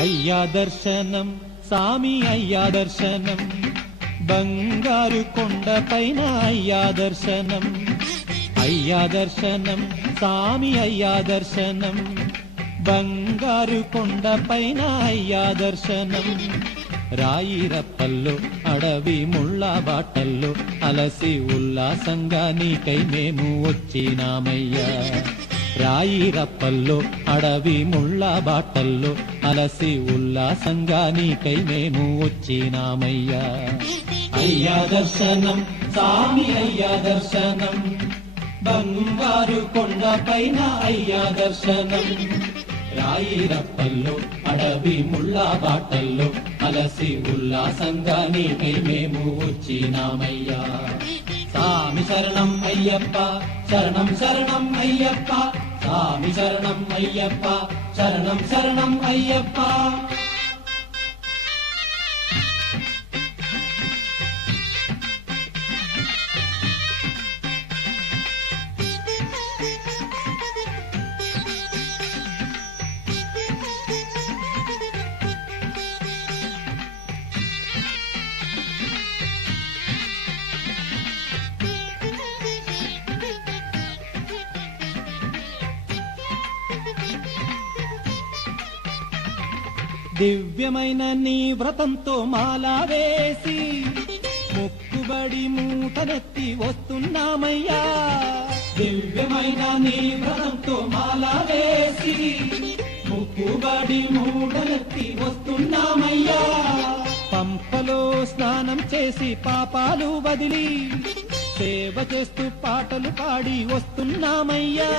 అయ్యా దర్శనం సామి అయ్యా దర్శనం బంగారు కొండపైన అయ్యా దర్శనం అయ్యా దర్శనం సామి అయ్యా దర్శనం బంగారు కొండపైన అయ్యా దర్శనం రాయిరప్పల్లో అడవి ముళ్ళ బాటల్లో అలసి ఉల్లాసంగా నీకై మేము వచ్చినామయ్యా రాయిరప్పల్లో అడవి ముళ్ళ బాటల్లో అలసి ఉల్లాసంగా నీకై మేము వచ్చినామయ్యా అయ్యా దర్శనం సామి అయ్యా దర్శనం బంగారు కొండపైన అయ్యా దర్శనం రాయిరప్పల్లో అడవి ముళ్ళ బాటల్లో అలసి ఉల్లాసంగా నీకై మేము వచ్చినామయ్యా సామి శరణం అయ్యప్ప శరణం శరణం అయ్యప్ప సామి శరణం అయ్యప్ప శరణం శరణం అయ్యప్ప దివ్యమైన నీ వ్రతంతో మాలా వేసి మొక్కుబడి మూటనెత్తి వస్తున్నామయ్యా దివ్యమైన నీ వ్రతంతో మాలా వేసి మొక్కుబడి మూటనెత్తి వస్తున్నామయ్యా పంపలో స్నానం చేసి పాపాలు వదిలి సేవ చేస్తూ పాటలు పాడి వస్తున్నామయ్యా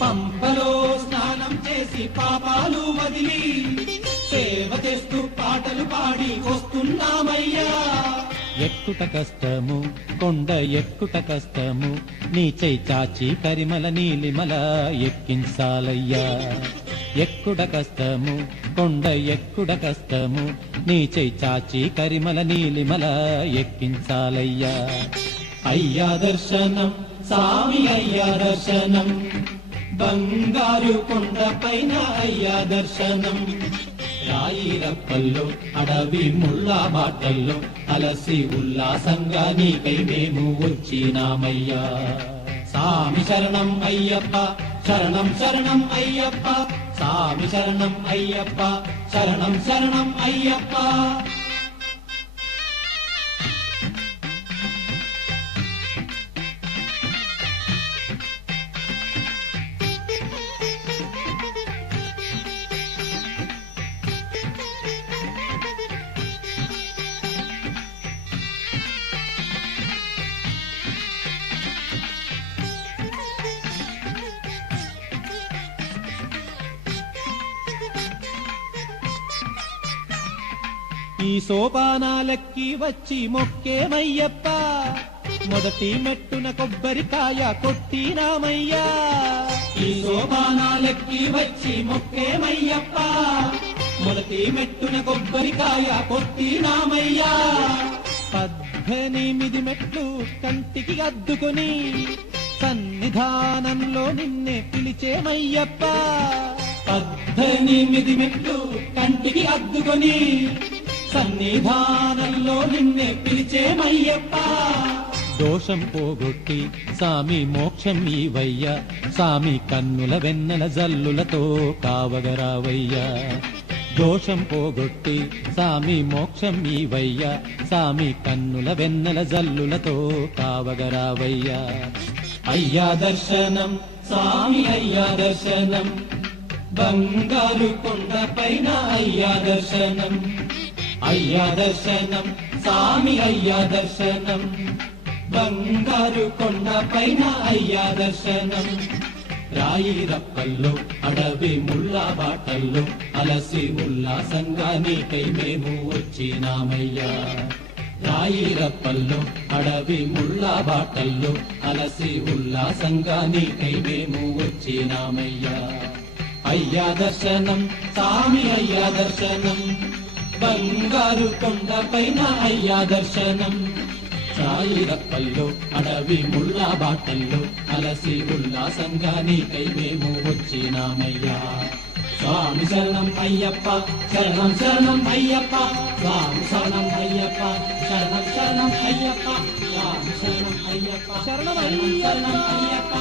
పంపలో స్నానం చేసి పాపాలు వదిలి సేవ చేస్తూ పాటలు పాడి వస్తున్నామయ్యా ఎక్కుట కష్టము కొండ ఎక్కుట కష్టము నీ చెయ్యి చాచి కరిమల నీలిమల ఎక్కించాలయ్యా ఎక్కుడ కష్టము కొండ ఎక్కుడ కష్టము నీ చెయ్యి చాచి కరిమల నీలిమల ఎక్కించాలయ్యా అయ్యా దర్శనం సామి అయ్యా దర్శనం బంగారు కొండపైన అయ్యా దర్శనం రాయిరప్పల్లో అడవి ముళ్ళ బాటల్లో అలసి ఉల్లాసంగా నీకై మేము వచ్చినామయ్యా సామి శరణం అయ్యప్ప శరణం శరణం అయ్యప్ప సామి శరణం అయ్యప్ప శరణం శరణం అయ్యప్ప ఈ సోపానాలెక్కి వచ్చి మొక్కేమయ్యప్ప మొదటి మెట్టున కొబ్బరికాయ కొట్టినామయ్యా ఈ సోపానాలెక్కి వచ్చి మొక్కేమయ్యప్ప మొదటి మెట్టున కొబ్బరికాయ కొట్టినామయ్యా 18 మెట్లు కంటికి అద్దుకొని సన్నిధానంలో నిన్నే పిలిచేమయ్యప్ప 18 మెట్లు కంటికి అద్దుకొని సన్నిధానంలో నిన్నే పిలిచేమయ్యప్ప దోషం పోగొట్టి సామి మోక్షం ఈవయ్యా సామి కన్నుల వెన్నెల జల్లులతో కావగరావయ్యా దోషం పోగొట్టి సామి మోక్షం ఈవయ్యా సామి కన్నుల వెన్నెల జల్లులతో కావగరావయ్యా అయ్యా దర్శనం సామి అయ్యా దర్శనం బంగారు కొండపైన అయ్యా దర్శనం అయ్యా దర్శనం సామి అయ్యా దర్శనం బంగారు కొండపైన అయ్యా దర్శనం రాయిరప్పల్లో అడవి ముళ్ళ బాటల్లో అలసి ఉల్లాసంగా నీకై మేము వచ్చినామయ్యా రాయిరప్పల్లో అడవి ముళ్ళ బాటల్లో అలసి ఉల్లాసంగా నీకై మేము వచ్చినామయ్యా అయ్యా దర్శనం సామి అయ్యా దర్శనం బంగారు కొండపైన అయ్యా దర్శనం రాయిరప్పల్లో అడవి ముళ్ళ బాటల్లో అలసి ఉల్లాసంగా నీకై మేము వచ్చినామయ్యా స్వామి శరణం అయ్యప్ప శరణం శరణం అయ్యప్ప స్వామి శరణం అయ్యప్ప శరణం శరణం అయ్యప్ప స్వామి శరణం అయ్యప్ప శరణం శరణం అయ్యప్ప. అయ్యప్ప